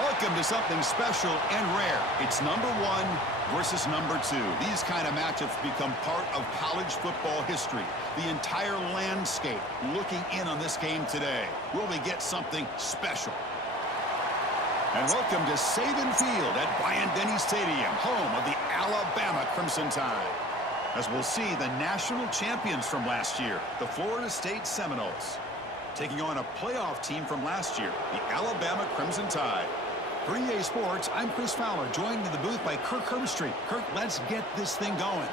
Welcome to something special and rare. It's number 1 versus number 2. These kind of matchups become part of college football history. The entire landscape looking in on this game today. Will we get something special? And welcome to Saban Field at Bryant-Denny Stadium, home of the Alabama Crimson Tide. As we'll see the national champions from last year, the Florida State Seminoles, taking on a playoff team from last year, the Alabama Crimson Tide. For EA Sports, I'm Chris Fowler, joined in the booth by Kirk Herbstreit. Kirk, let's get this thing going.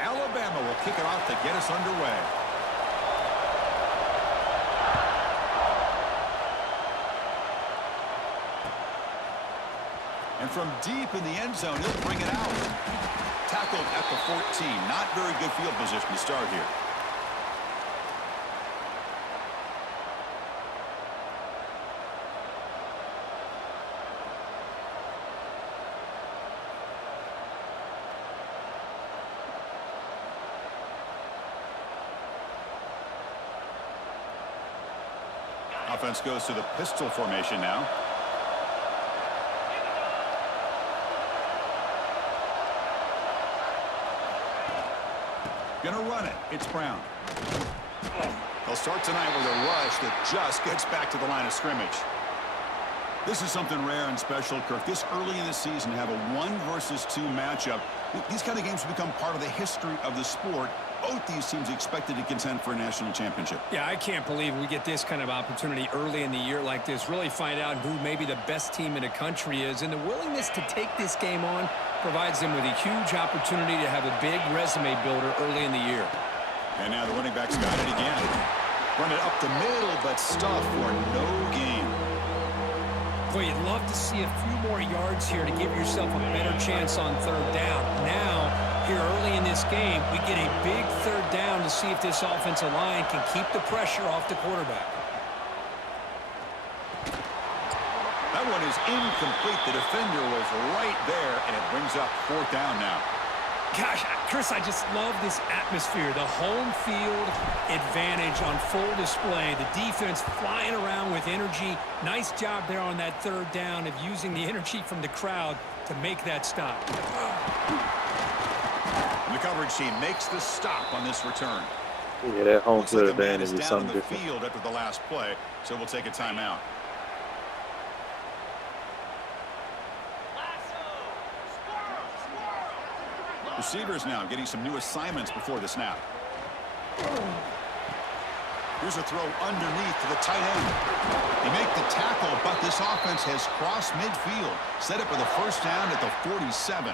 Alabama will kick it off to get us underway. And from deep in the end zone, he'll bring it out. Tackled at the 14. Not very good field position to start here. Offense goes to the pistol formation now. Gonna run it. It's Brown. They'll start tonight with a rush that just gets back to the line of scrimmage. This is something rare and special, Kirk. This early in the season, have a 1 versus 2 matchup. These kind of games become part of the history of the sport. Both these teams expected to contend for a national championship. Yeah, I can't believe we get this kind of opportunity early in the year like this. Really find out who maybe the best team in the country is. And the willingness to take this game on provides them with a huge opportunity to have a big resume builder early in the year. And now the running back's got it again. Run it up the middle, but stuff for no gain. Boy, you'd love to see a few more yards here to give yourself a better chance on 3rd down. Now, here early in this game, we get a big 3rd down to see if this offensive line can keep the pressure off the quarterback. That one is incomplete. The defender was right there, and it brings up 4th down now. Gosh, Chris, I just love this atmosphere. The home field advantage on full display. The defense flying around with energy. Nice job there on that 3rd down of using the energy from the crowd to make that stop. The coverage team makes the stop on this return. Yeah, that home field advantage is something different. Field after the last play, so we'll take a timeout. Receivers now getting some new assignments before the snap. Here's a throw underneath to the tight end. They make the tackle, but this offense has crossed midfield. Set up with a 1st down at the 47.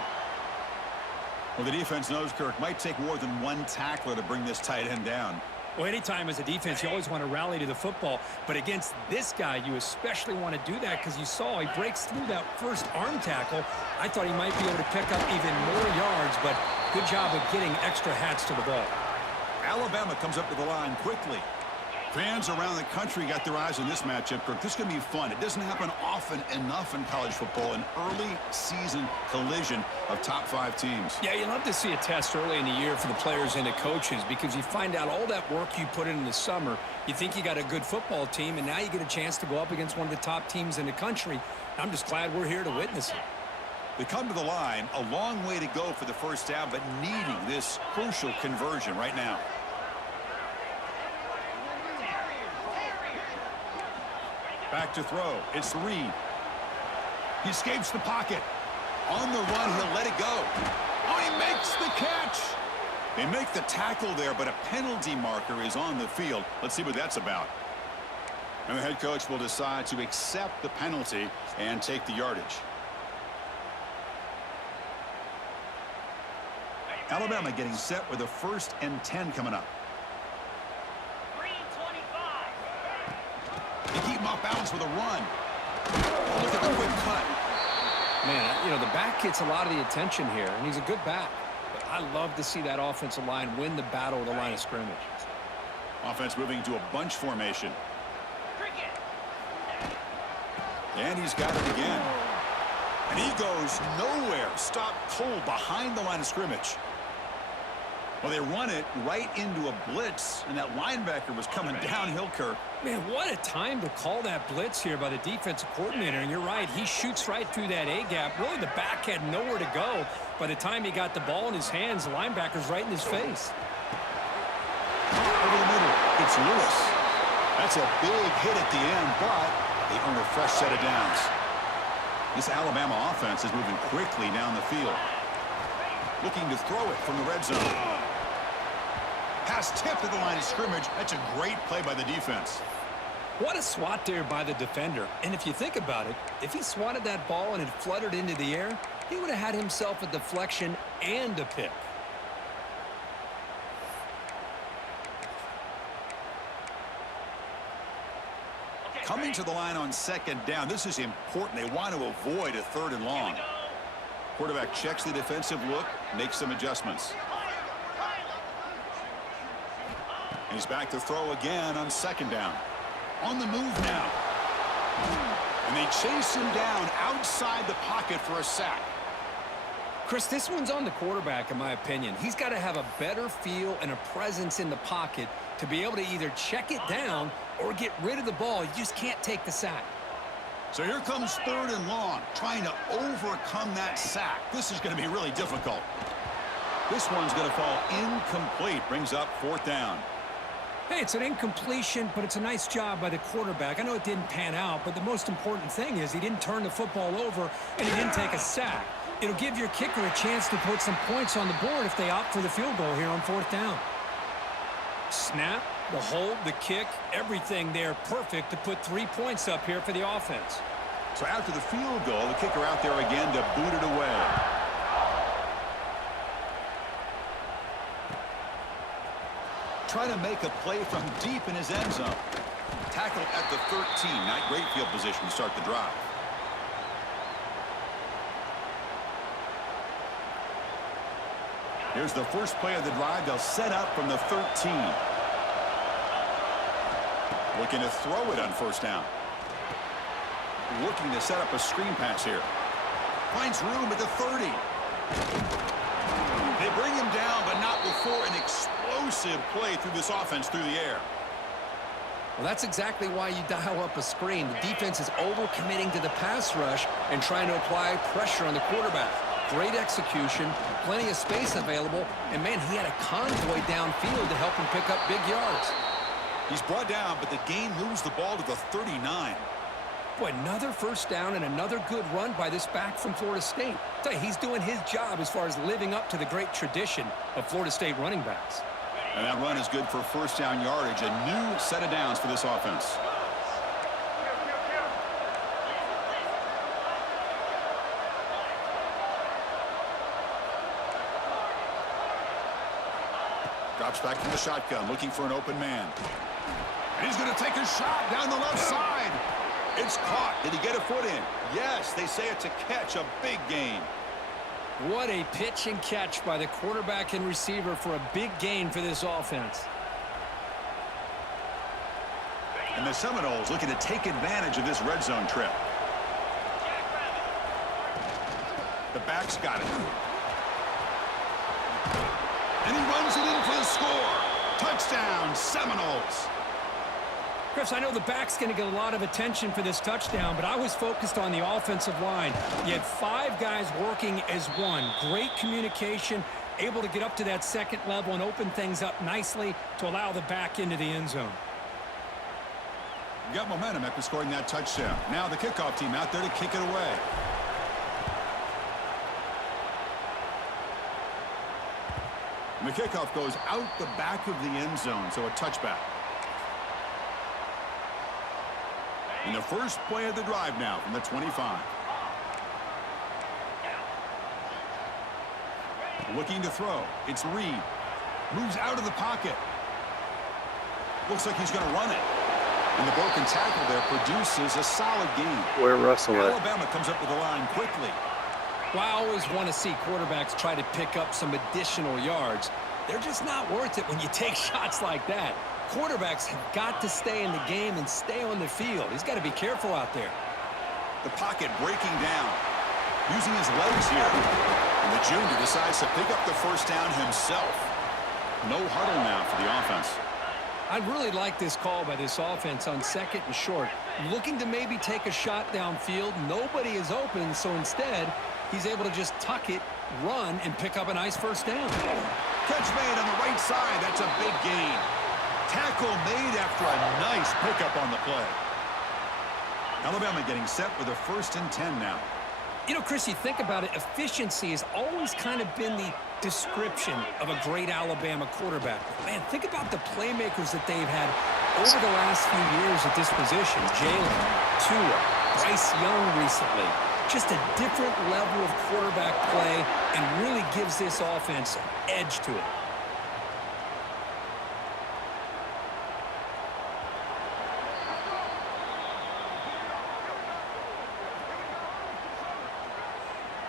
Well, the defense knows, Kirk, might take more than 1 tackler to bring this tight end down. Well, anytime as a defense, you always want to rally to the football. But against this guy, you especially want to do that because you saw he breaks through that first arm tackle. I thought he might be able to pick up even more yards, but good job of getting extra hats to the ball. Alabama comes up to the line quickly. Fans around the country got their eyes on this matchup, Kirk. This is going to be fun. It doesn't happen often enough in college football, an early season collision of top 5 teams. Yeah, you love to see a test early in the year for the players and the coaches because you find out all that work you put in the summer. You think you got a good football team, and now you get a chance to go up against one of the top teams in the country. I'm just glad we're here to witness it. They come to the line, a long way to go for the 1st down, but needing this crucial conversion right now. Back to throw. It's Reed. He escapes the pocket. On the run, he'll let it go. Oh, he makes the catch. They make the tackle there, but a penalty marker is on the field. Let's see what that's about. And the head coach will decide to accept the penalty and take the yardage. Alabama getting set with a 1st and 10 coming up. They keep him off balance with a run. Oh, look at the quick cut. Man, you know, the back gets a lot of the attention here, and he's a good back. But I love to see that offensive line win the battle at the line of scrimmage. Offense moving to a bunch formation. And he's got it again. And he goes nowhere. Stopped cold behind the line of scrimmage. Well, they run it right into a blitz, and that linebacker was coming downhill, Kirk. Man, what a time to call that blitz here by the defensive coordinator. And you're right, he shoots right through that A-gap. Really, the back had nowhere to go. By the time he got the ball in his hands, the linebacker's right in his face. Over the middle, it's Lewis. That's a big hit at the end, but they earn a fresh set of downs. This Alabama offense is moving quickly down the field. Looking to throw it from the red zone. Pass tipped at the line of scrimmage. That's a great play by the defense. What a swat there by the defender. And if you think about it, if he swatted that ball and it fluttered into the air, he would have had himself a deflection and a pick. Coming to the line on second down. This is important. They want to avoid a 3rd and long. Quarterback checks the defensive look, makes some adjustments. He's back to throw again on second down. On the move now. And they chase him down outside the pocket for a sack. Chris, this one's on the quarterback, in my opinion. He's got to have a better feel and a presence in the pocket to be able to either check it down or get rid of the ball. You just can't take the sack. So here comes 3rd and long, trying to overcome that sack. This is going to be really difficult. This one's going to fall incomplete. Brings up 4th down. Hey, it's an incompletion, but it's a nice job by the quarterback. I know it didn't pan out, but the most important thing is he didn't turn the football over and he didn't take a sack. It'll give your kicker a chance to put some points on the board if they opt for the field goal here on 4th down. Snap, the hold, the kick, everything there perfect to put 3 points up here for the offense. So after the field goal, the kicker out there again to boot it away. Trying to make a play from deep in his end zone. Tackle at the 13. Not great field position to start the drive. Here's the first play of the drive. They'll set up from the 13. Looking to throw it on 1st down. Looking to set up a screen pass here. Finds room at the 30. They bring him down, but not before an explosive play through this offense through the air. Well, that's exactly why you dial up a screen. The defense is overcommitting to the pass rush and trying to apply pressure on the quarterback. Great execution, plenty of space available, and, man, he had a convoy downfield to help him pick up big yards. He's brought down, but the game moves the ball to the 39. Boy, another 1st down and another good run by this back from Florida State. I tell you, he's doing his job as far as living up to the great tradition of Florida State running backs. And that run is good for 1st down yardage. A new set of downs for this offense. Drops back from the shotgun, looking for an open man. And he's going to take a shot down the left side. It's caught. Did he get a foot in? Yes, they say it's a catch, a big gain. What a pitch and catch by the quarterback and receiver for a big gain for this offense. And the Seminoles looking to take advantage of this red zone trip. The back's got it. And he runs it in for the score. Touchdown, Seminoles. Chris, I know the back's going to get a lot of attention for this touchdown, but I was focused on the offensive line. You had 5 guys working as one. Great communication, able to get up to that 2nd level and open things up nicely to allow the back into the end zone. Got momentum after scoring that touchdown. Now the kickoff team out there to kick it away. And the kickoff goes out the back of the end zone, so a touchback. And the first play of the drive now from the 25. Looking to throw. It's Reed. Moves out of the pocket. Looks like he's going to run it. And the broken tackle there produces a solid gain. Where Russell at? Alabama comes up with the line quickly. Well, I always want to see quarterbacks try to pick up some additional yards. They're just not worth it when you take shots like that. Quarterbacks have got to stay in the game and stay on the field. He's got to be careful out there. The pocket breaking down. Using his legs here. And the junior decides to pick up the first down himself. No huddle now for the offense. I really like this call by this offense on 2nd and short. Looking to maybe take a shot downfield. Nobody is open, so instead, he's able to just tuck it, run, and pick up a nice first down. Catch made on the right side. That's a big gain. Tackle made after a nice pickup on the play. Alabama getting set with a 1st and 10 now. You know, Chris, you think about it, efficiency has always kind of been the description of a great Alabama quarterback. Man, think about the playmakers that they've had over the last few years at this position. Jalen, Tua, Bryce Young recently. Just a different level of quarterback play and really gives this offense an edge to it.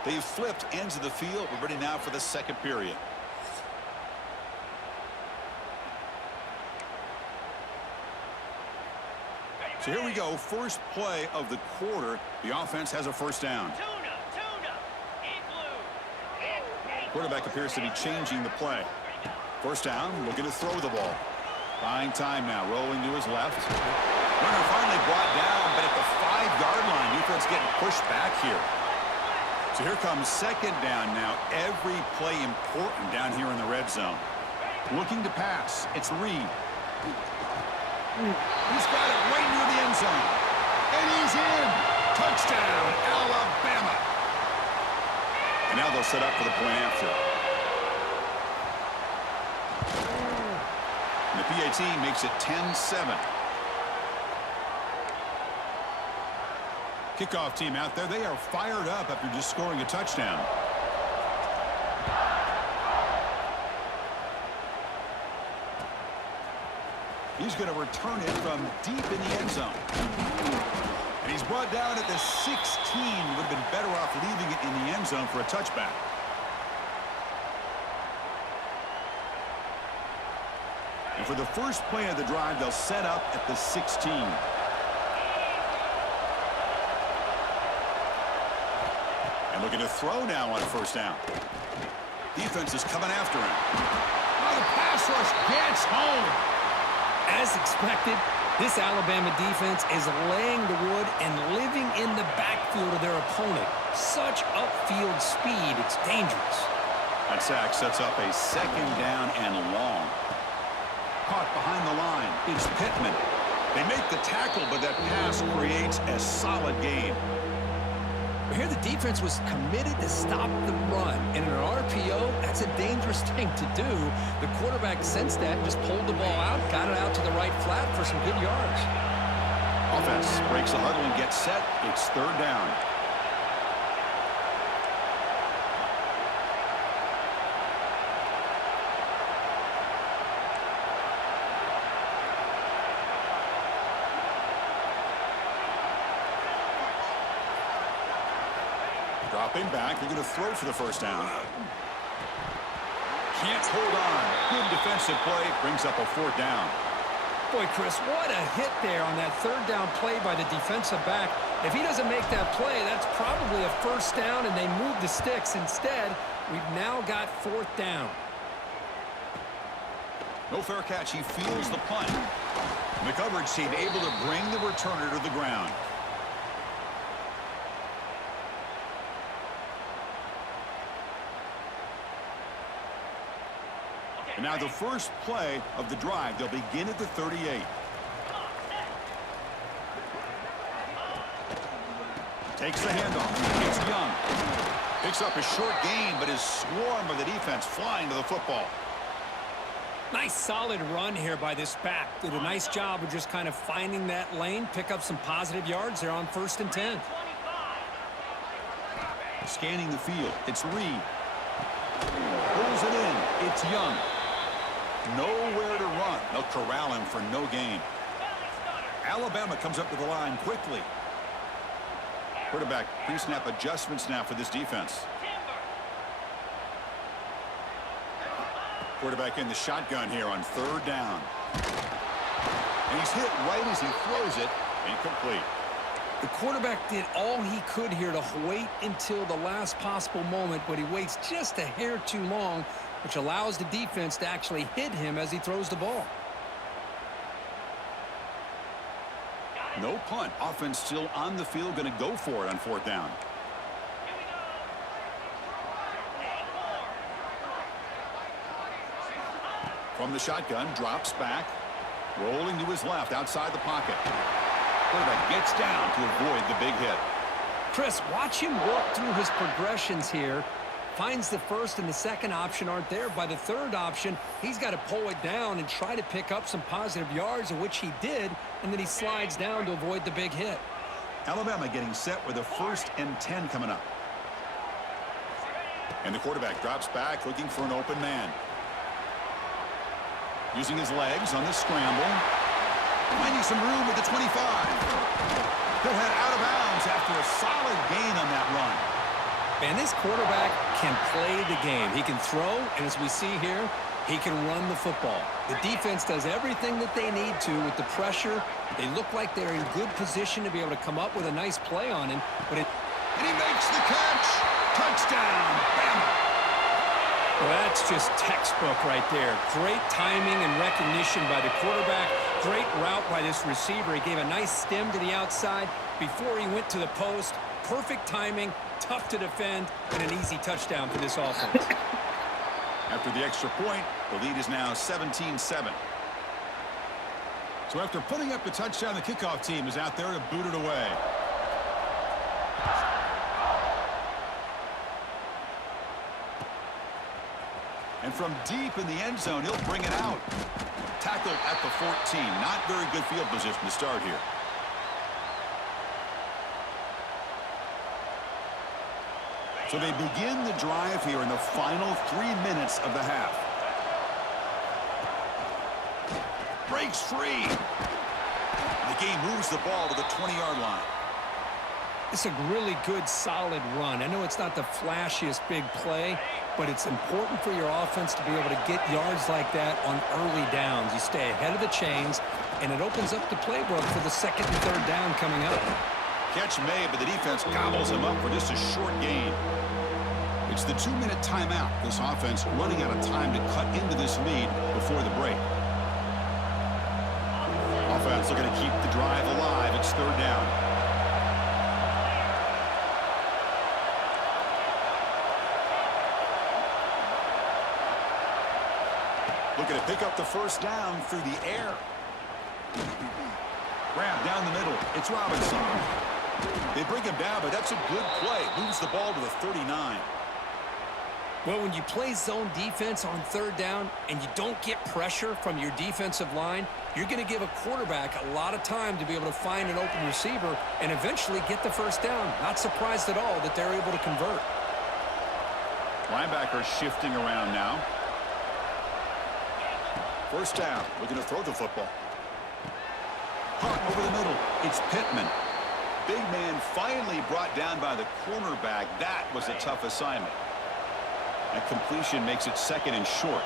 They've flipped ends of the field. We're ready now for the 2nd period. So here we go. First play of the quarter. The offense has a first down. Quarterback appears to be changing the play. First down, looking to throw the ball. Buying time now, rolling to his left. Runner finally brought down, but at the 5-yard line, defense getting pushed back here. So here comes 2nd down now. Every play important down here in the red zone. Looking to pass. It's Reed. He's got it right near the end zone. And he's in. Touchdown, Alabama. And now they'll set up for the point after. And the PAT makes it 10-7. Kickoff team out there. They are fired up after just scoring a touchdown. He's going to return it from deep in the end zone. And he's brought down at the 16. Would have been better off leaving it in the end zone for a touchback. And for the first play of the drive, they'll set up at the 16. And looking to throw now on first down. Defense is coming after him. Oh, the pass rush gets home. As expected, this Alabama defense is laying the wood and living in the backfield of their opponent. Such upfield speed, it's dangerous. That sack sets up a 2nd down and long. Caught behind the line. It's Pittman. They make the tackle, but that pass creates a solid gain. Here the defense was committed to stop the run. And in an RPO, that's a dangerous thing to do. The quarterback sensed that and just pulled the ball out, got it out to the right flat for some good yards. Offense breaks the huddle and gets set. It's 3rd down. Dropping back, they're going to throw for the first down. Can't hold on. Good defensive play, brings up a 4th down. Boy, Chris, what a hit there on that 3rd down play by the defensive back. If he doesn't make that play, that's probably a first down, and they move the sticks. Instead, we've now got 4th down. No fair catch. He feels the punt. And the coverage team able to bring the returner to the ground. And now the first play of the drive. They'll begin at the 38. Takes the handoff. It's Young. Picks up a short gain, but is swarmed by the defense flying to the football. Nice solid run here by this back. Did a nice job of just kind of finding that lane, pick up some positive yards there on 1st and 10. Scanning the field. It's Reed. Pulls it in. It's Young. Nowhere to run. They'll corral him for no gain. Alabama comes up to the line quickly. Quarterback pre-snap adjustments now for this defense. Quarterback in the shotgun here on 3rd down. And he's hit right as he throws it. Incomplete. The quarterback did all he could here to wait until the last possible moment, but he waits just a hair too long, which allows the defense to actually hit him as he throws the ball. No punt. Offense still on the field, going to go for it on 4th down. From the shotgun, drops back. Rolling to his left, outside the pocket. Quarterback gets down to avoid the big hit. Chris, watch him walk through his progressions here. Finds the first and the second option aren't there. By the third option, he's got to pull it down and try to pick up some positive yards, of which he did, and then he slides down to avoid the big hit. Alabama getting set with a 1st and 10 coming up. And the quarterback drops back, looking for an open man. Using his legs on the scramble. Finding some room with the 25. He'll head out of bounds after a solid gain on that run. Man, this quarterback can play the game. He can throw, and as we see here, he can run the football. The defense does everything that they need to with the pressure. They look like they're in good position to be able to come up with a nice play on him. And he makes the catch. Touchdown, Bama. Well, that's just textbook right there. Great timing and recognition by the quarterback. Great route by this receiver. He gave a nice stem to the outside before he went to the post. Perfect timing, tough to defend, and an easy touchdown for this offense. After the extra point, the lead is now 17-7. So after putting up the touchdown, the kickoff team is out there to boot it away. And from deep in the end zone, he'll bring it out. Tackled at the 14. Not very good field position to start here. So they begin the drive here in the final 3 minutes of the half. Breaks free. The game moves the ball to the 20-yard line. It's a really good, solid run. I know it's not the flashiest big play, but it's important for your offense to be able to get yards like that on early downs. You stay ahead of the chains, and it opens up the playbook for the 2nd and 3rd down coming up. Catch made, but the defense gobbles him up for just a short gain. It's the 2-minute timeout. This offense running out of time to cut into this lead before the break. Offense looking to keep the drive alive. It's 3rd down. Looking to pick up the 1st down through the air. Grab down the middle. It's Robinson. They bring him down, but that's a good play. Moves the ball to the 39. Well, when you play zone defense on 3rd down and you don't get pressure from your defensive line, you're going to give a quarterback a lot of time to be able to find an open receiver and eventually get the 1st down. Not surprised at all that they're able to convert. Linebacker shifting around now. 1st down, looking to throw the football. Hart over the middle. It's Pittman. Big man finally brought down by the cornerback. That was a tough assignment. That completion makes it 2nd and short.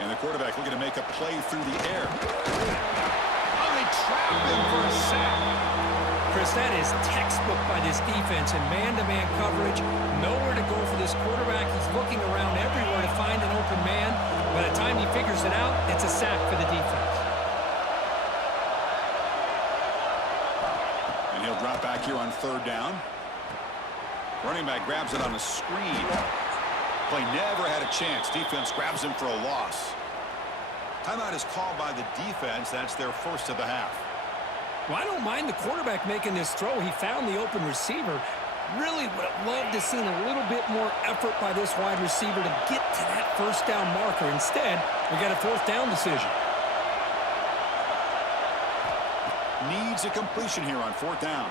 And the quarterback looking to make a play through the air. Oh, they trap him for a sack. Chris, that is textbook by this defense in man-to-man coverage. Nowhere to go for this quarterback. He's looking around everywhere to find an open man. By the time he figures it out, it's a sack for the defense. And he'll drop back here on 3rd down. Running back grabs it on a screen. Play never had a chance. Defense grabs him for a loss. Timeout is called by the defense. That's their 1st of the half. Well, I don't mind the quarterback making this throw. He found the open receiver. Really would have loved to seen a little bit more effort by this wide receiver to get to that 1st down marker. Instead, we got a 4th down decision. Needs a completion here on 4th down.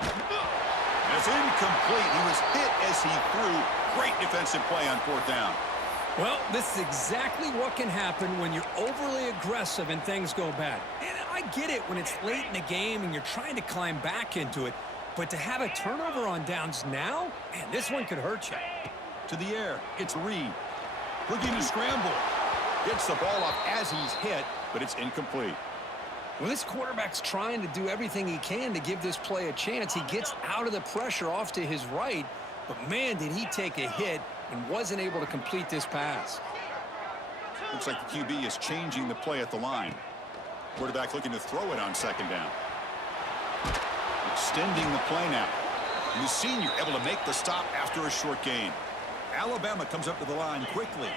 It's incomplete. He was hit as he threw. Great defensive play on 4th down. Well, this is exactly what can happen when you're overly aggressive and things go bad. And I get it when it's late in the game and you're trying to climb back into it. But to have a turnover on downs now, man, this one could hurt you. To the air, it's Reed. Looking to scramble. Gets the ball up as he's hit, but it's incomplete. Well, this quarterback's trying to do everything he can to give this play a chance. He gets out of the pressure off to his right, but man, did he take a hit and wasn't able to complete this pass. Looks like the QB is changing the play at the line. Quarterback looking to throw it on second down. Extending the play now. And the senior able to make the stop after a short gain. Alabama comes up to the line quickly.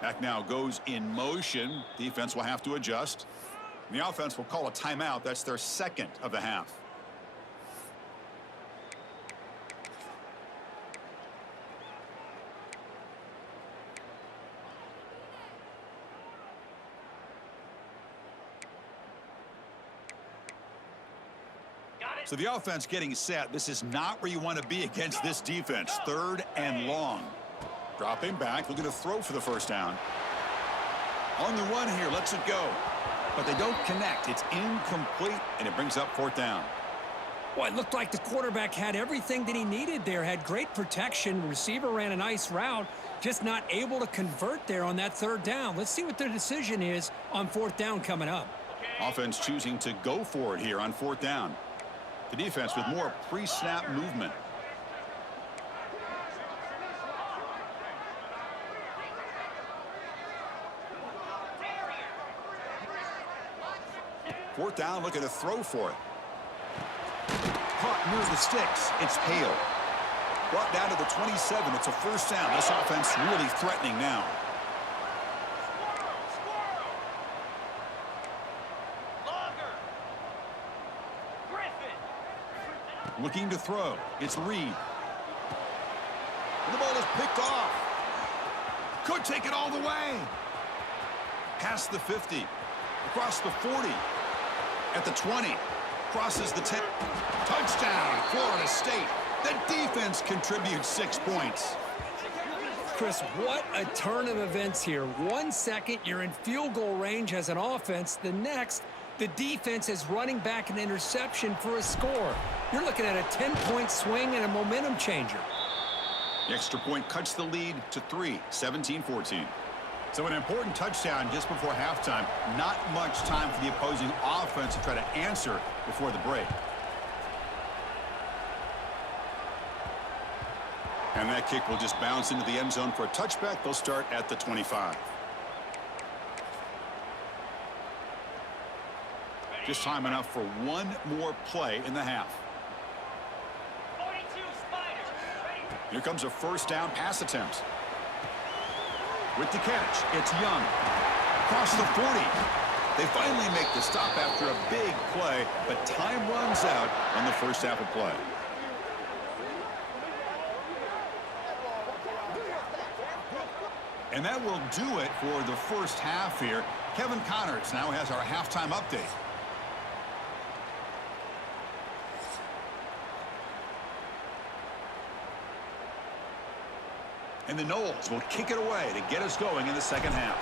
Back now goes in motion. Defense will have to adjust. And the offense will call a timeout. That's their second of the half. So the offense getting set. This is not where you want to be against this defense. Third and long. Dropping back, looking to throw for the first down. On the run here, lets it go. But they don't connect. It's incomplete, and it brings up fourth down. Well, it looked like the quarterback had everything that he needed there. Had great protection. Receiver ran a nice route. Just not able to convert there on that third down. Let's see what their decision is on fourth down coming up. Offense choosing to go for it here on fourth down. The defense with more pre-snap movement. Fourth down, looking to throw for it. Caught near the sticks. It's Hale. Brought down to the 27. It's a first down. This offense really threatening now. Looking to throw. It's Reed. And the ball is picked off. Could take it all the way. Past the 50. Across the 40. At the 20. Crosses the 10. Touchdown, Florida State. The defense contributes 6 points. Chris, what a turn of events here. 1 second, you're in field goal range as an offense. The next, the defense is running back an interception for a score. You're looking at a 10-point swing and a momentum changer. The extra point cuts the lead to 3, 17-14. So an important touchdown just before halftime. Not much time for the opposing offense to try to answer before the break. And that kick will just bounce into the end zone for a touchback. They'll start at the 25. Just time enough for one more play in the half. Here comes a first down pass attempt. With the catch, it's Young. Across the 40. They finally make the stop after a big play, but time runs out on the first half of play. And that will do it for the first half here. Kevin Connors now has our halftime update. And the Noles will kick it away to get us going in the second half.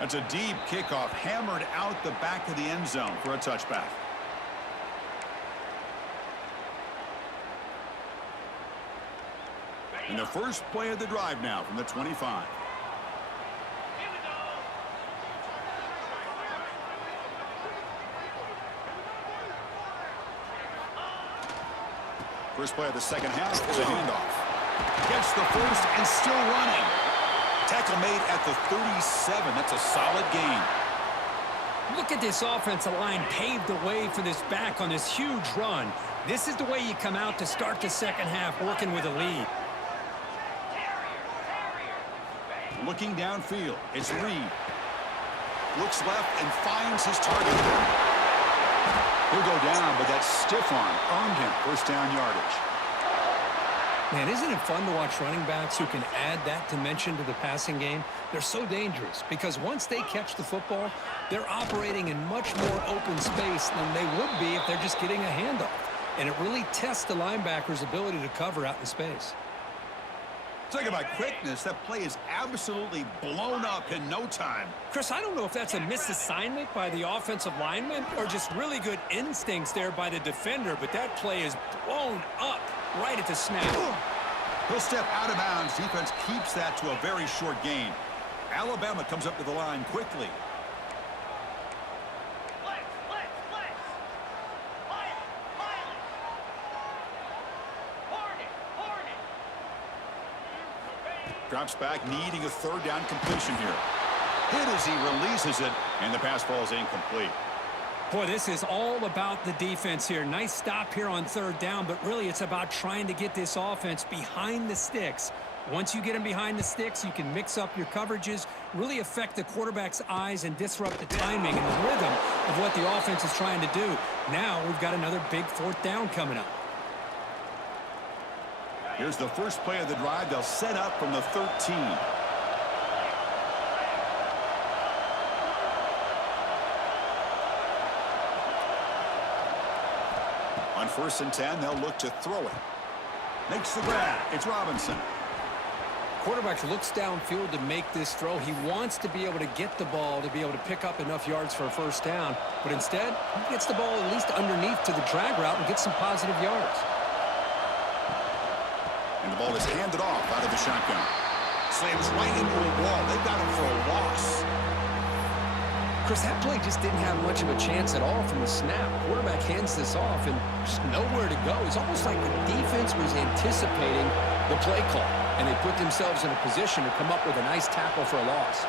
That's a deep kickoff, hammered out the back of the end zone for a touchback. And the first play of the drive now from the 25. First play of the second half is a handoff. Gets the first and still running. Tackle made at the 37. That's a solid gain. Look at this offensive line paved the way for this back on this huge run. This is the way you come out to start the second half, working with a lead. Looking downfield, it's Reed. Looks left and finds his target. He'll go down, but that stiff arm earned him first down yardage. Man, isn't it fun to watch running backs who can add that dimension to the passing game? They're so dangerous because once they catch the football, they're operating in much more open space than they would be if they're just getting a handoff. And it really tests the linebacker's ability to cover out in space. Talking about quickness, that play is absolutely blown up in no time. Chris, I don't know if that's a misassignment by the offensive lineman or just really good instincts there by the defender, but that play is blown up right at the snap. He'll step out of bounds. Defense keeps that to a very short gain. Alabama comes up to the line quickly. Drops back, needing a third down completion here. Hit as he releases it, and the pass falls incomplete. Boy, this is all about the defense here. Nice stop here on third down, but really it's about trying to get this offense behind the sticks. Once you get them behind the sticks, you can mix up your coverages, really affect the quarterback's eyes and disrupt the timing and the rhythm of what the offense is trying to do. Now we've got another big fourth down coming up. Here's the first play of the drive. They'll set up from the 13. On 1st and 10, they'll look to throw it. Makes the grab. It's Robinson. Quarterback looks downfield to make this throw. He wants to be able to get the ball to be able to pick up enough yards for a first down. But instead, he gets the ball at least underneath to the drag route and gets some positive yards. And the ball is handed off out of the shotgun. Slams right into a wall. They've got him for a loss. Chris, that play just didn't have much of a chance at all from the snap. Quarterback hands this off and just nowhere to go. It's almost like the defense was anticipating the play call, and they put themselves in a position to come up with a nice tackle for a loss.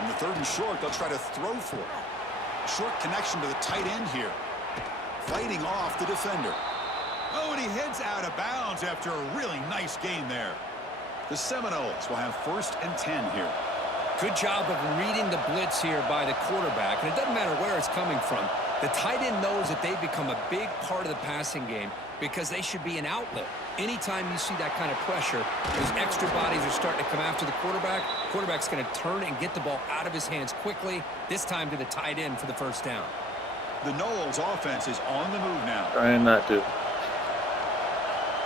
On the 3rd and short, they'll try to throw for it. Short connection to the tight end here. Fighting off the defender. Oh, and he heads out of bounds after a really nice gain there. The Seminoles will have 1st and 10 here. Good job of reading the blitz here by the quarterback, and it doesn't matter where it's coming from. The tight end knows that they become a big part of the passing game because they should be an outlet. Anytime you see that kind of pressure, those extra bodies are starting to come after the quarterback. Quarterback's going to turn and get the ball out of his hands quickly, this time to the tight end for the first down. The Noles offense is on the move now. Trying not to.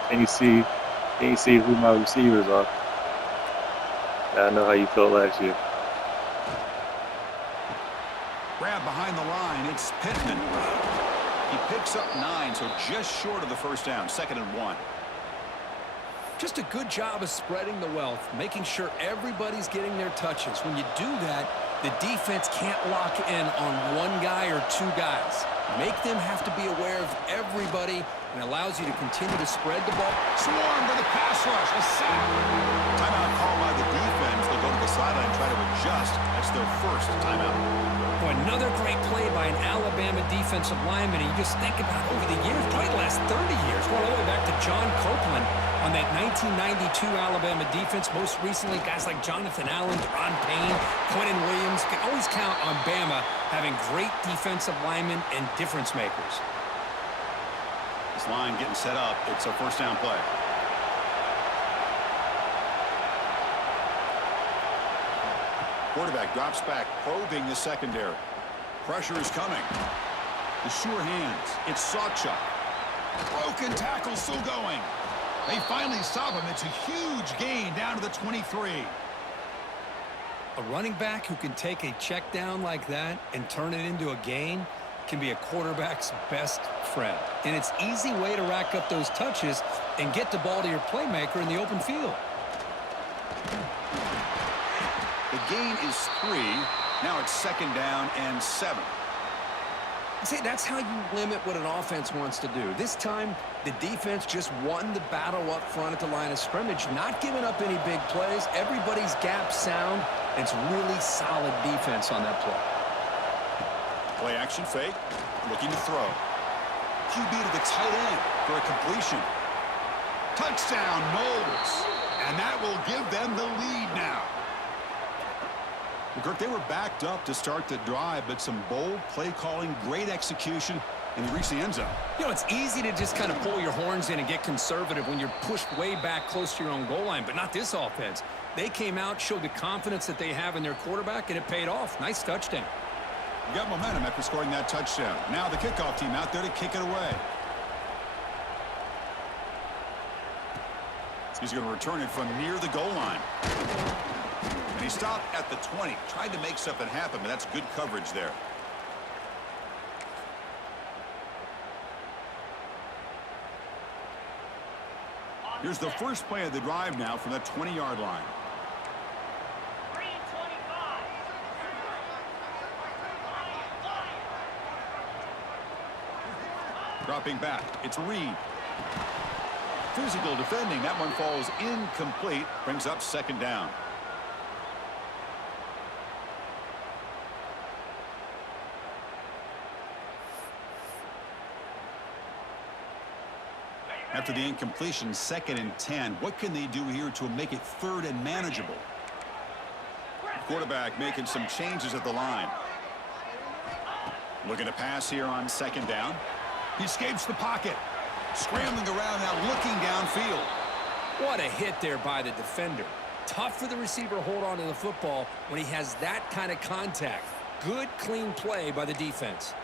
Can you see who my receivers are? I know how you felt last year. Grab behind the line. It's Pittman. He picks up 9, so just short of the first down. 2nd and 1. Just a good job of spreading the wealth, making sure everybody's getting their touches. When you do that, the defense can't lock in on one guy or two guys. Make them have to be aware of everybody and allows you to continue to spread the ball. Swarm to the pass rush. A sack. Timeout called by the defense. They'll go to the sideline and try to adjust. That's their first timeout. Boy, another great play by an Alabama defensive lineman. And you just think about over the years, probably the last 30 years, going all the way back to John Copeland on that 1992 Alabama defense. Most recently, guys like Jonathan Allen, Deron Payne, Quentin Williams. Can always count on Bama having great defensive linemen and difference makers. This line getting set up. It's a first down play. Quarterback drops back, probing the secondary. Pressure is coming. The sure hands. It's Sawchuk. Broken tackle still going. They finally stop him. It's a huge gain down to the 23. A running back who can take a check down like that and turn it into a gain can be a quarterback's best friend. And it's an easy way to rack up those touches and get the ball to your playmaker in the open field. The gain is 3. Now it's 2nd down and 7. See, that's how you limit what an offense wants to do. This time, the defense just won the battle up front at the line of scrimmage, not giving up any big plays. Everybody's gap sound. It's really solid defense on that play. Play action fake. Looking to throw. QB to the tight end for a completion. Touchdown, Noles. And that will give them the lead now. Well, Kirk, they were backed up to start the drive, but some bold play calling, great execution, and they reached the end zone. You know, it's easy to just kind of pull your horns in and get conservative when you're pushed way back close to your own goal line, but not this offense. They came out, showed the confidence that they have in their quarterback, and it paid off. Nice touchdown. You got momentum after scoring that touchdown. Now the kickoff team out there to kick it away. He's going to return it from near the goal line. And he stopped at the 20. Tried to make something happen, but that's good coverage there. Here's the first play of the drive now from that 20-yard line. Dropping back, it's Reed. Physical defending, that one falls incomplete, brings up second down. After the incompletion, 2nd and 10. What can they do here to make it 3rd and manageable? Quarterback making some changes at the line. Looking to pass here on 2nd down. He escapes the pocket. Scrambling around now, looking downfield. What a hit there by the defender. Tough for the receiver to hold on to the football when he has that kind of contact. Good, clean play by the defense.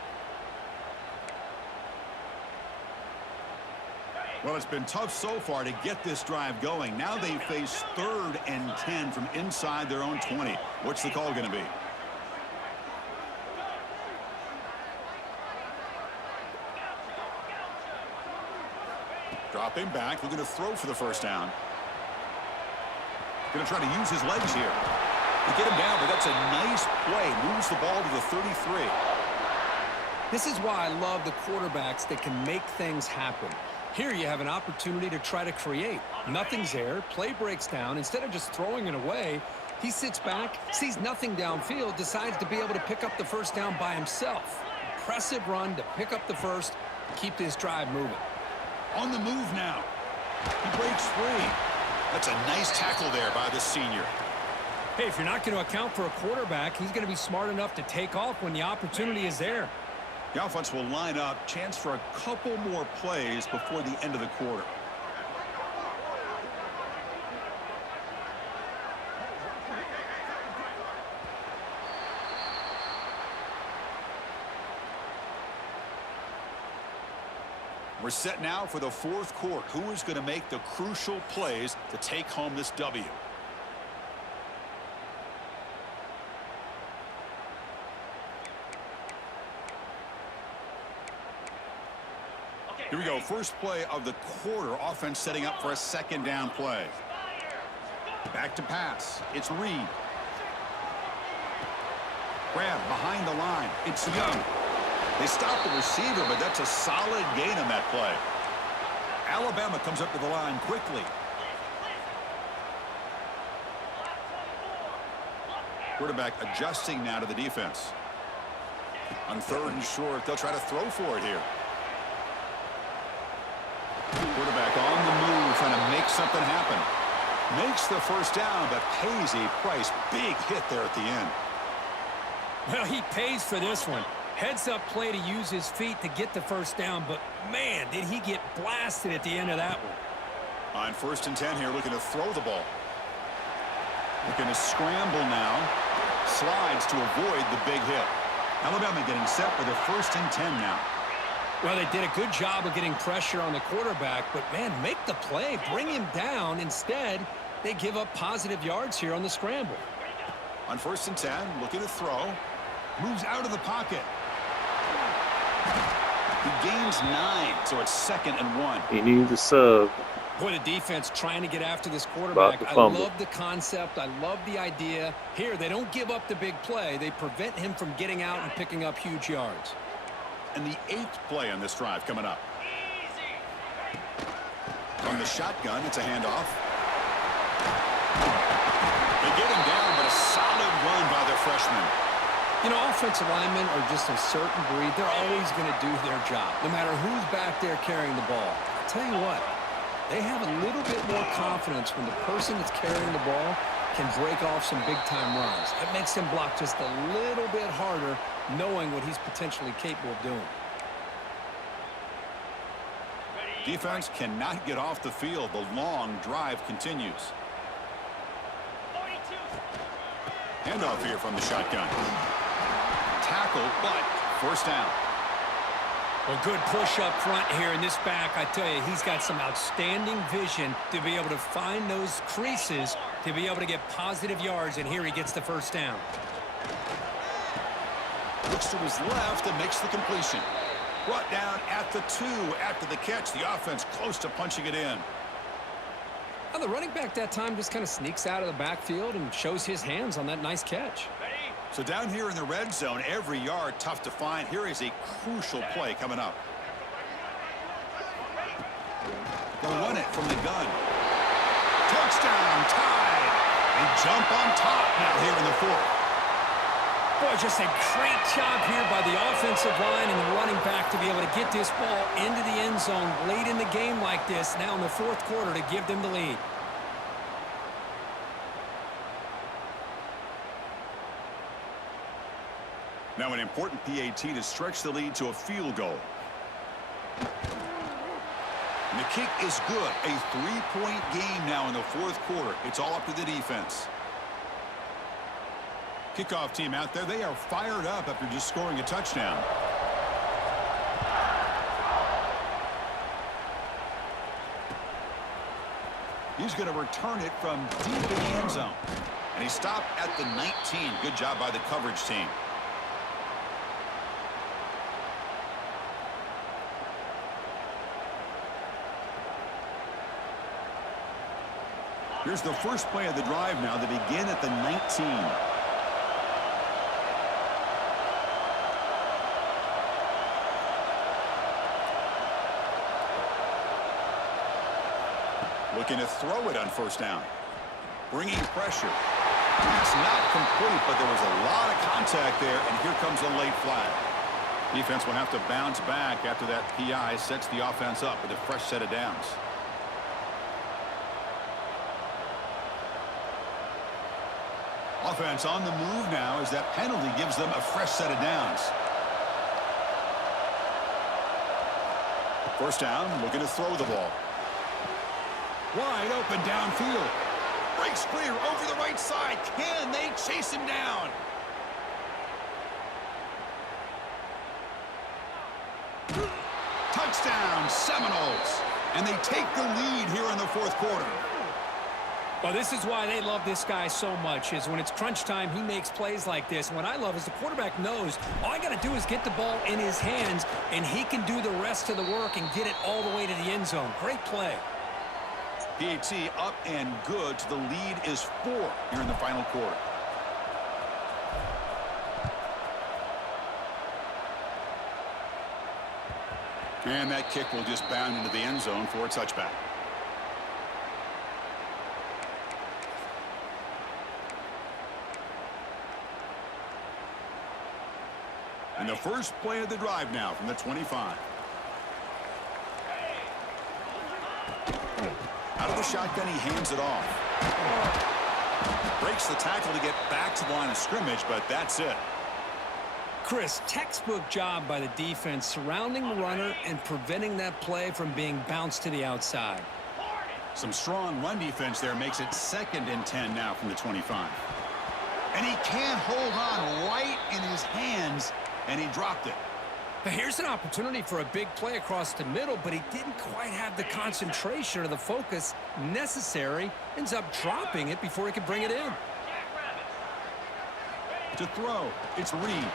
Well, it's been tough so far to get this drive going. Now they face 3rd and 10 from inside their own 20. What's the call going to be? Dropping back, looking to throw for the first down. Going to try to use his legs here. To get him down, but that's a nice play. Moves the ball to the 33. This is why I love the quarterbacks that can make things happen. Here you have an opportunity to try to create. Nothing's there. Play breaks down. Instead of just throwing it away, he sits back, sees nothing downfield, decides to be able to pick up the first down by himself. Impressive run to pick up the first, keep this drive moving. On the move now. He breaks free. That's a nice tackle there by the senior. Hey, if you're not going to account for a quarterback, he's going to be smart enough to take off when the opportunity is there. The offense will line up. Chance for a couple more plays before the end of the quarter. We're set now for the 4th quarter. Who is going to make the crucial plays to take home this W? Here we go. First play of the quarter. Offense setting up for a 2nd down play. Back to pass. It's Reed. Grab behind the line. It's Young. They stop the receiver, but that's a solid gain on that play. Alabama comes up to the line quickly. Quarterback adjusting now to the defense. On 3rd and short, they'll try to throw for it here. Quarterback on the move, trying to make something happen. Makes the first down, but pays a price. Big hit there at the end. Well, he pays for this one. Heads-up play to use his feet to get the first down, but, man, did he get blasted at the end of that one. On 1st and 10 here, looking to throw the ball. Looking to scramble now. Slides to avoid the big hit. Alabama getting set for the 1st and 10 now. Well, they did a good job of getting pressure on the quarterback, but, man, make the play. Bring him down. Instead, they give up positive yards here on the scramble. On 1st and 10, looking to throw. Moves out of the pocket. He gains 9, so it's 2nd and 1. He needs a sub. Boy, the defense trying to get after this quarterback. I love the concept. I love the idea. Here, they don't give up the big play. They prevent him from getting out and picking up huge yards. And the 8th play on this drive coming up. On the shotgun, it's a handoff. They get him down, but a solid run by the freshman. You know, offensive linemen are just a certain breed. They're always going to do their job, no matter who's back there carrying the ball. I'll tell you what, they have a little bit more confidence when the person that's carrying the ball can break off some big-time runs. It makes them block just a little bit harder, knowing what he's potentially capable of doing. Defense cannot get off the field. The long drive continues. Handoff here from the shotgun. tackle, but first down. Well, good push up front here in this back. I tell you, he's got some outstanding vision to be able to find those creases, to be able to get positive yards, and here he gets the first down. Looks to his left and makes the completion. Brought down at the 2 after the catch. The offense close to punching it in. Well, the running back that time just kind of sneaks out of the backfield and shows his hands on that nice catch. So down here in the red zone, every yard tough to find. Here is a crucial play coming up. They'll run it from the gun. Touchdown, tied. They jump on top now here in the 4th. Boy, just a great job here by the offensive line and the running back to be able to get this ball into the end zone late in the game like this, now in the 4th quarter, to give them the lead. Now an important PAT to stretch the lead to a field goal. And the kick is good. A 3-point game now in the 4th quarter. It's all up to the defense. Kickoff team out there, they are fired up after just scoring a touchdown. He's going to return it from deep in the end zone. And he stopped at the 19. Good job by the coverage team. Here's the first play of the drive now. They begin at the 19. Looking to throw it on first down. Bringing pressure. Pass not complete, but there was a lot of contact there, and here comes a late flag. Defense will have to bounce back after that PI sets the offense up with a fresh set of downs. Offense on the move now as that penalty gives them a fresh set of downs. First down, looking to throw the ball. Wide open downfield. Breaks clear over the right side. Can they chase him down? Touchdown, Seminoles. And they take the lead here in the 4th quarter. Well, this is why they love this guy so much, is when it's crunch time, he makes plays like this. And what I love is the quarterback knows all I got to do is get the ball in his hands, and he can do the rest of the work and get it all the way to the end zone. Great play. PAT up and good. The lead is 4 here in the final quarter. And that kick will just bound into the end zone for a touchback. And the first play of the drive now from the 25. Out of the shotgun, he hands it off. Breaks the tackle to get back to the line of scrimmage, but that's it. Chris, textbook job by the defense surrounding the runner and preventing that play from being bounced to the outside. Some strong run defense there makes it 2nd and 10 now from the 25. And he can't hold on right in his hands, and he dropped it. Here's an opportunity for a big play across the middle, but he didn't quite have the concentration or the focus necessary. Ends up dropping it before he could bring it in. To throw, it's Reed.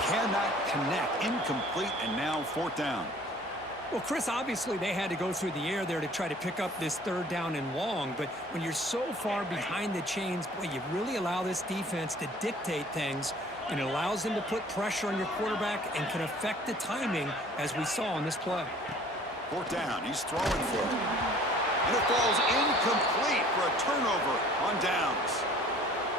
Cannot connect, incomplete, and now 4th down. Well, Chris, obviously they had to go through the air there to try to pick up this 3rd down and long, but when you're so far behind the chains, boy, you really allow this defense to dictate things, and it allows them to put pressure on your quarterback and can affect the timing, as we saw on this play. 4th down, he's throwing for it. And it falls incomplete for a turnover on downs.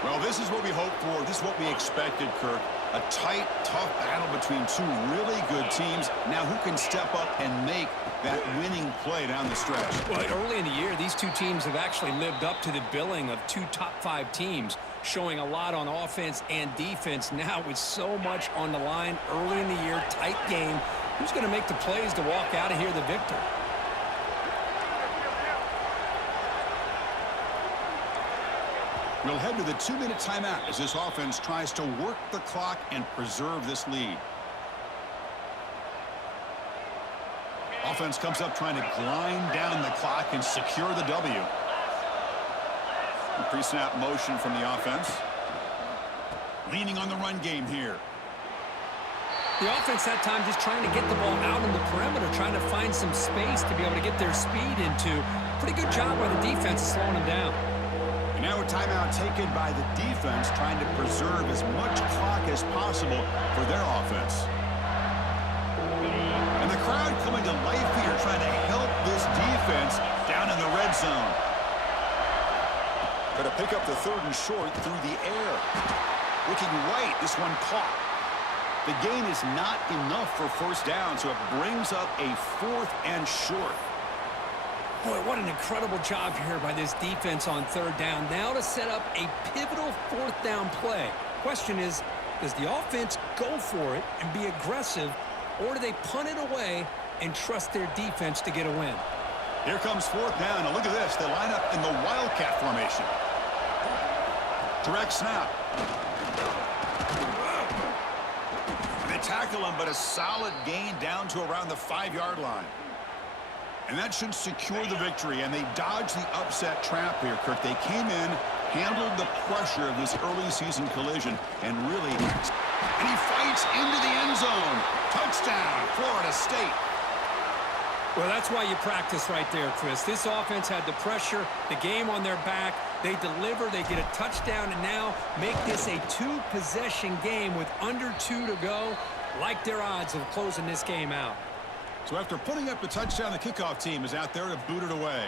Well, this is what we hoped for. This is what we expected, Kirk. A tight, tough battle between 2 really good teams. Now who can step up and make that winning play down the stretch? Well, early in the year, these 2 teams have actually lived up to the billing of 2 top 5 teams, showing a lot on offense and defense. Now with so much on the line early in the year, tight game, who's going to make the plays to walk out of here the victor? We'll head to the 2-minute timeout as this offense tries to work the clock and preserve this lead. Offense comes up trying to grind down the clock and secure the W. Pre-snap motion from the offense. Leaning on the run game here. The offense that time just trying to get the ball out on the perimeter, trying to find some space to be able to get their speed into. Pretty good job by the defense of slowing them down. And now a timeout taken by the defense, trying to preserve as much clock as possible for their offense. And the crowd coming to life here, trying to help this defense down in the red zone. Going to pick up the 3rd and short through the air. Looking right, this one caught. The gain is not enough for first down, so it brings up a 4th and short. Boy, what an incredible job here by this defense on 3rd down. Now to set up a pivotal 4th down play. Question is, does the offense go for it and be aggressive, or do they punt it away and trust their defense to get a win? Here comes 4th down. Now look at this. They line up in the Wildcat formation. Direct snap. They tackle him, but a solid gain down to around the 5-yard line. And that should secure the victory, and they dodged the upset trap here, Kirk. They came in, handled the pressure of this early season collision, and really, and he fights into the end zone. Touchdown, Florida State. Well, that's why you practice right there, Chris. This offense had the pressure, the game on their back. They deliver, they get a touchdown, and now make this a 2-possession game with under 2 to go. Like their odds of closing this game out. So after putting up the touchdown, the kickoff team is out there to boot it away.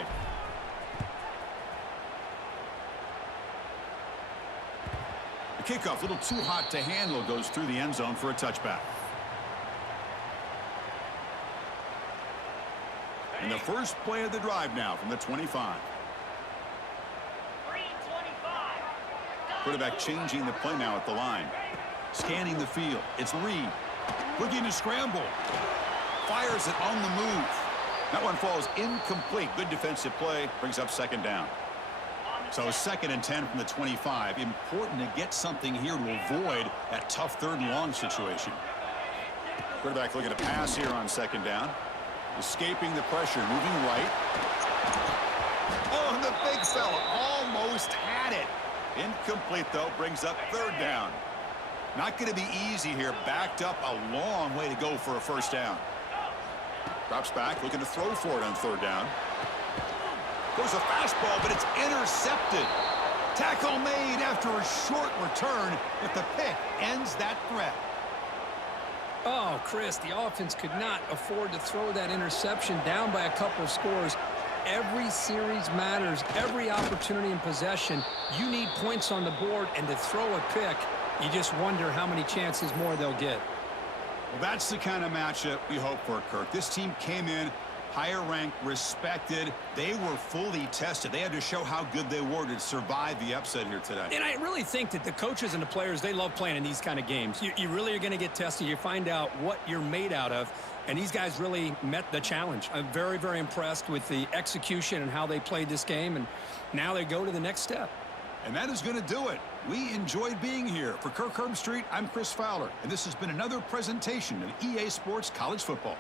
The kickoff, a little too hot to handle, goes through the end zone for a touchback. And the first play of the drive now from the 25. Quarterback changing the play now at the line. Scanning the field. It's Reed. Looking to scramble. Fires it on the move. That one falls incomplete. Good defensive play. Brings up 2nd down. So 2nd and 10 from the 25. Important to get something here to avoid that tough 3rd and long situation. Quarterback looking to pass here on 2nd down. Escaping the pressure. Moving right. Oh, and the big fella almost had it. Incomplete, though. Brings up 3rd down. Not going to be easy here. Backed up a long way to go for a first down. Drops back, looking to throw for it on 3rd down. Goes a fastball, but it's intercepted. Tackle made after a short return, but the pick ends that threat. Oh, Chris, the offense could not afford to throw that interception down by a couple of scores. Every series matters. Every opportunity in possession, you need points on the board, and to throw a pick, you just wonder how many chances more they'll get. Well, that's the kind of matchup we hope for, Kirk. This team came in higher ranked, respected. They were fully tested. They had to show how good they were to survive the upset here today. And I really think that the coaches and the players, they love playing in these kind of games. You really are going to get tested. You find out what you're made out of. And these guys really met the challenge. I'm very, very impressed with the execution and how they played this game. And now they go to the next step. And that is going to do it. We enjoyed being here. For Kirk Herbstreit, I'm Chris Fowler. And this has been another presentation of EA Sports College Football.